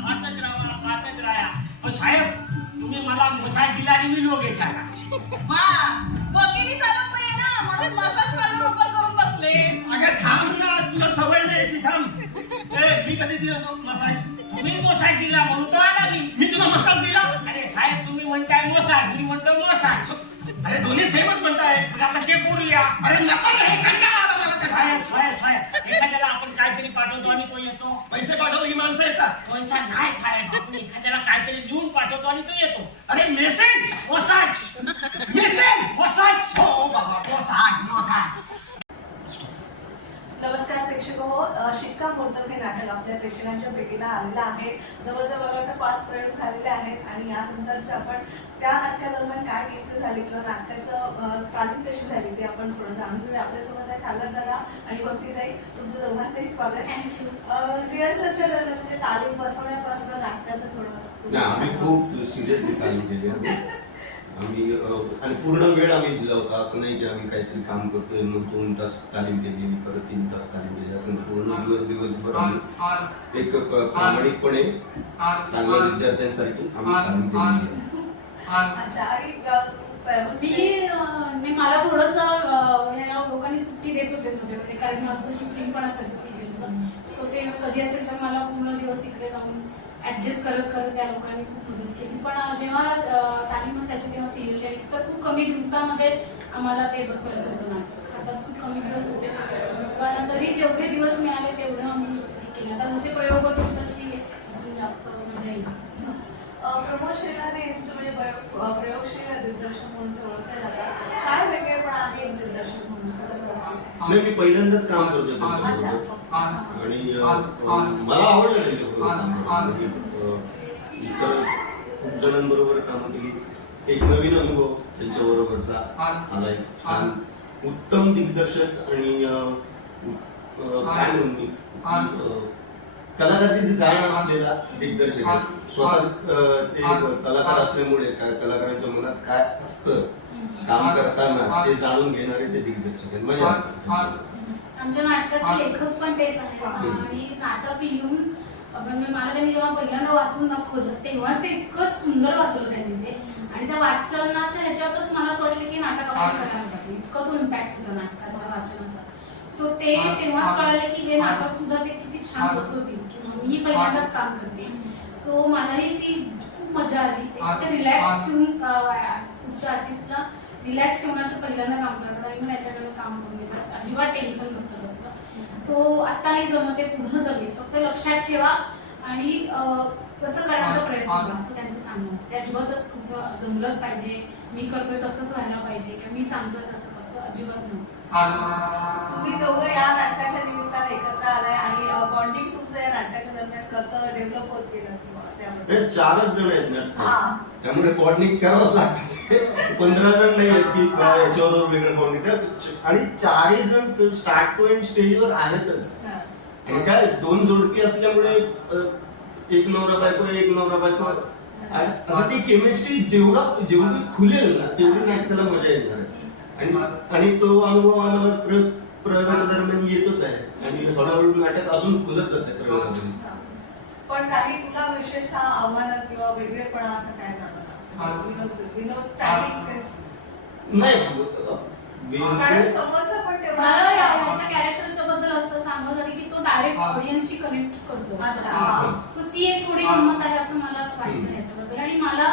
खातच राहा खातच राहा. पण साहेब तुम्ही मला मसाज दिला आणि मी लोक घ्यायचा वकिली चालत नाही ना म्हणून मसाज पार्लर ओपन करून बसले. अगं थांब ना तुला सवय नाही याची थांब. मी कधी दिला मसाज? तुम्ही मसाज दिला म्हणून तो आला मी तुला मसाज दिला. अरे साहेब तुम्ही म्हणताय मसाज मी म्हणतो मसाज. अरे दोन्ही सेमच म्हणताय. आता ते बोलूया. अरे नका रे कंटाळा आला मला. साहेब साहेब साहेब एखाद्याला आपण काहीतरी पाठवतो आणि तो येतो. पैसे पाठवतो की माणसं येतात? पैसा नाही साहेब आपण एखाद्याला काहीतरी लिहून पाठवतो आणि तो येतो. अरे मेसेज मसाज मेसेज मसाज. हो बाबा मसाज मसाज. नमस्कार प्रेक्षक हो, शिक्कामोर्तब हे नाटक आपल्या प्रेक्षकांच्या भेटीला आलेलं आहे. जवळजवळ मला वाटतं 5 प्रयोग झालेले आहेत आणि यानंतरचं आपण त्या नाटकादरम्यान काय किस्से झाले किंवा नाटकाचं तालीम कशी झाली ते आपण थोडं जाणून घेऊया. आपल्यासोबत आहे सागर दादा आणि भक्तीताई. तुमचं दोघांचंही स्वागत. रिहर्सलच्या दरम्यान म्हणजे तालीम बसवण्यापासून नाटकाचं थोडं आम्ही खूप सिरियसली तालीम केली आम्ही आणि पूर्ण वेळ आम्ही दिला होता. असं नाही की आम्ही काहीतरी काम करतोय मग 2 तास तालीम केली परत 3 तास तालीम केली असं नाही. पूर्ण दिवसभर आम्ही एक प्रामाणिकपणे चांगल्या विद्यार्थ्यांसाठी आम्ही तालीम केली. अच्छा आणि मला थोडंसं ह्या लोकांनी सुट्टी देत होते मध्ये कारण माझं शिफ्टिंग पण असायचं सिरियलचं. सो ते कधी असेल तर मला पूर्ण दिवस तिकडे जाऊन ऍडजस्ट करत करत त्या लोकांनी खूप मदत केली. पण जेव्हा तालीम असायची तेव्हा सिरियलच्या तर खूप कमी दिवसामध्ये आम्हाला ते बसवायचं होतं नाटक. हातात खूप कमी दिवस होते पण तरी जेवढे दिवस मिळाले तेवढं आम्ही हे केलं. आता जसे प्रयोग होते तशी अजून जास्त मजा येईल. प्रमोद शेलार यांचं म्हणजे प्रयोगशील दिग्दर्शक म्हणून ते ओळखले जातात. काय वेगळेपणा आहे एक दिग्दर्शक म्हणून? नाही मी पहिल्यांदाच काम करतोय त्यांच्याबरोबर आणि मला आवडलं त्यांच्याबरोबर काम करायला. इतर खूप जणांबरोबर कामं केली. एक नवीन अनुभव त्यांच्याबरोबरचा आलाय. छान उत्तम दिग्दर्शक आणि काय म्हणून मी कलाकाराची जाण असलेला दिग्दर्शक आहे. स्वतः ते कलाकार असल्यामुळे कलाकारांच्या मनात काय असतं काम करताना ते जाणून घेणारे ते दिग्दर्शक आहेत. म्हणजे आमच्या नाटकाचे लेखक पण तेच आहेत आणि नाटक लिहून मला त्यांनी जेव्हा पहिल्यांदा वाचून दाखवलं तेव्हाच ते इतकं सुंदर वाचलं त्यांनी ते आणि त्या वाचनाच्या ह्याच्यातच मला असं वाटलं की नाटक आपण करायला पाहिजे. इतकं तो इम्पॅक्ट होता नाटकाच्या वाचनाचा. सो ते तेव्हाच कळलं की हे नाटक सुद्धा ते किती छान बसवतील किंवा मी पहिल्यांदाच काम करते. सो मलाही ती खूप मजा आली. ते रिलॅक्स ठेवून पुढच्या आर्टिस्टला रिलॅक्स ठेवण्याचं पहिल्यांदा काम करतात आणि मग याच्याकडे काम करून घेतात. अजिबात टेन्शन नसतं असतं. सो आता नाही जमत ते पुढं जमेल फक्त लक्षात ठेवा आणि तसं करण्याचा प्रयत्न करा असं त्यांचं सांगणं असतं. ते अजिबातच खूप जमलंच पाहिजे मी करतोय तसंच व्हायला पाहिजे किंवा मी सांगतोय तसंच असं अजिबात नव्हतं. तुम्ही दोघं या नाटकाच्या निमित्ताने एकत्र आलाय आणि बॉन्डिंग तुमचं या नाटकाच्या दरम्यान कसं डेव्हलप होत गेलं किंवा त्यामध्ये? 4च जण आहेत ना त्यामुळे बॉन्डिंग करावंच लागते. 15 जण नाही आहेत की याच्यावर वेगळं बॉन्डिंग आणि 4ही जण स्टार्ट टू एंड स्टेजवर आहेतच. आणि काय 2 जोडपी असल्यामुळे एक नवरा बायको असं ती केमिस्ट्री जेवढी खुलेल ना तेवढी नाटकाला मजा येणार आहे. आणि तो अनुभव आम्हाला प्रयोगाच्या दरम्यान येतोच आहे आणि हळूहळू नाटक अजून खुलत जाते प्रयोगामध्ये. पण काही तुला विशेषतः आव्हानं किंवा वेगळेपणा असं काय जाणवलं? विनोद टायमिंग सेन्स कारण समोरचा पण मला याच्या कॅरेक्टरच्या बद्दल असं सांगण्यासाठी की तो डायरेक्ट ऑडियन्सशी कनेक्ट करतो. सो ती एक थोडी गंमत आहे असं मला वाटतं याच्याबद्दल. आणि मला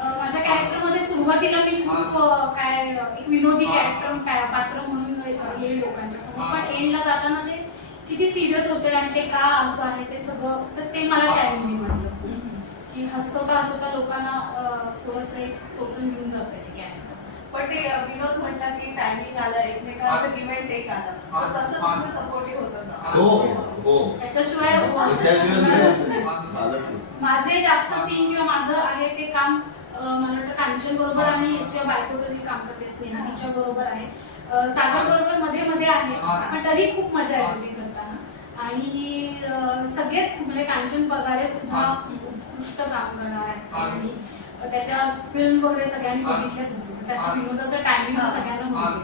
माझ्या कॅरेक्टरमध्ये सुरुवातीला मी खूप काय एक विनोदी कॅरेक्टर पात्र म्हणून येईल लोकांच्या समोर पण एंडला जाताना ते किती सिरियस होते आणि ते का असं आहे ते सगळं तर ते मला चॅलेंजिंग वाटलं की हसवता लोकांना थोडंसं एक टोचून घेऊन जातं ते कॅरेक्टर. पण ते विनोद म्हटला की टायमिंग आलं एकमेकांचं गिव्ह अँड टेक आलं तसं तुमचं सपोर्टिव्ह होतं का? हो त्याच्याशिवाय माझे जास्त सीन किंवा माझं आहे ते काम मला वाटतं कांचन बरोबर आणि याच्या बायकोचं जे काम करते स्नेहा तिच्या बरोबर आहे. सागर बरोबर मध्ये मध्ये आहे पण तरी खूप मजा येते ते करताना. आणि सगळेच म्हणजे कांचन पगारे सुद्धा उत्कृष्ट काम करणार आहेत आणि त्याच्या फिल्म वगैरे सगळ्यांनी बघितल्याच असेल त्याचा विनोदाचा टायमिंग सगळ्यांना माहिती.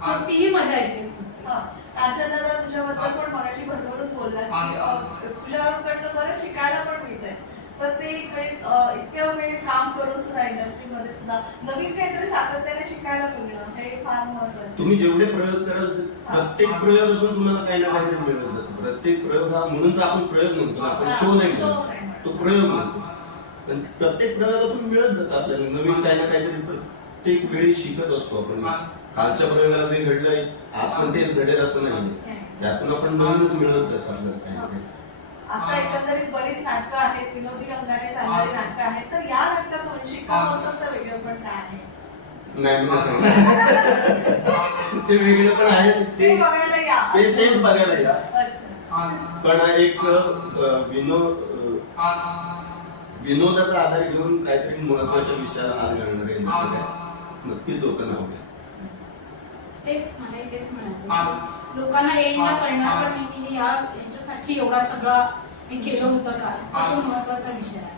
सो तीही मजा येते. कांचन दादा तुझ्याबद्दल पण मगाशी भरभरून बोलला की तुझ्याकडनं बरं शिकायला पण मिळतंय. तर ते एक वेळ इतक्या वेळ काम करून सुद्धा इंडस्ट्रीमध्ये सुद्धा नवीन काहीतरी सातत्याने शिकायला मिळणं हे फार महत्वाचं आहे. तुम्ही जेवढे प्रयोग कराल प्रत्येक प्रयोगातून तुम्हाला काही ना काहीतरी मिळत जातं. प्रत्येक प्रयोग हा म्हणून तर आपण प्रयोग म्हणतो ना, आपण शो नाही म्हणतो, तो प्रयोग म्हणतो. पण प्रत्येक प्रयोगातून मिळत जातं आपल्याला नवीन काही ना काहीतरी. प्रत्येक वेळी शिकत असतो आपण. कालच्या प्रयोगाला जे घडलंय आज पण तेच घडेल असं नाही. त्यातून आपण नवीनच मिळत जातं आपल्याला काही ना काही. आता एकंदरीत बरीच नाटकं आहेत, विनोदी अंगाने चालणारी नाटकं आहेत, तर या नाटकाचं शिक्कामोर्तबचं वेगळेपण काय आहे? नाही मी सांगतो ते वेगळं पण आहे ते बघायला या. तेच बघायला या. अच्छा. पण एक विनोदाचा आधार घेऊन काहीतरी महत्वाच्या विषयाला हात घालणार आहे. नक्कीच लोकांना आवडेल. तेच मला तेच म्हणायचं, लोकांना एंडला कळणार पण नाही की हे याच्यासाठी एवढा सगळा हे केलं होतं का. तो महत्वाचा विषय आहे.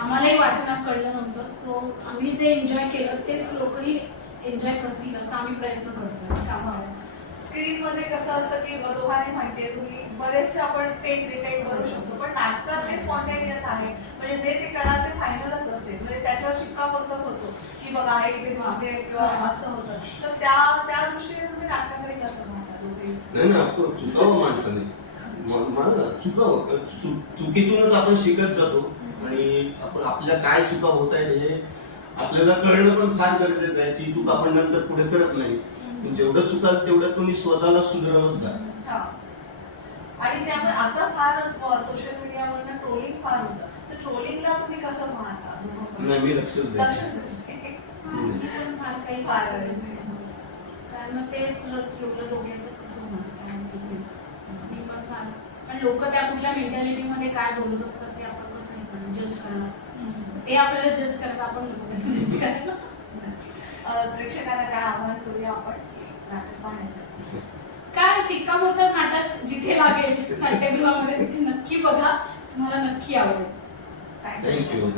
आम्हालाही वाचनात कळलं नव्हतं, सो आम्ही जे एन्जॉय केलं तेच लोकही एन्जॉय करतील असं आम्ही प्रयत्न करतोय काम करायचा. स्क्रीन मध्ये कसं असतं की दोघांनी माहितीये तुम्ही बरेचसे आपण टेक रिटेक करू शकतो, पण नाटकात ते स्पॉन्टेनियस आहे. म्हणजे जे ते करा ते फायनलच असेल, म्हणजे त्याच्यावर शिक्कामोर्तब होतो की बघा हे इथे चुकले किंवा असं होतं. तर त्या दृष्टीने तुम्ही नाटकाकडे कसं पाहता दोघे? नाही ना, चुकावं माणसाने. चुकावं. चुकीतूनच आपण शिकत जातो आणि आपण आपल्या काय चुका होत आहेत हे आपल्याला कळणं पण फार गरजेचं आहे. ती चूक आपण नंतर पुढे करत नाही. जेवढं चुकाल तेवढं तुम्ही स्वतःला सुधारवत जा. आणि त्यामुळे आता फार सोशल मीडियावर ट्रोलिंग फार होतं, तर ट्रोलिंगला तुम्ही कसं पाहता? नाही मी लक्षच देत मी पण फार काही कारण मग तेच एवढं डोक्यात कसं होणार. मी पण फार कारण लोक त्या कुठल्या मेंटॅलिटी मध्ये काय बोलत असतात ते आपण कसं हे करणार, जज करणार. ते आपल्याला जज करतात, आपण लोक जज करायला. प्रेक्षकांना काय आव्हान करूया आपण नाटक पाहण्यासाठी? काय शिक्कामोर्तब नाटक जिथे लागेल नाट्यगृहामध्ये तिथे नक्की बघा, तुम्हाला नक्की आवडेल. थँक्यू.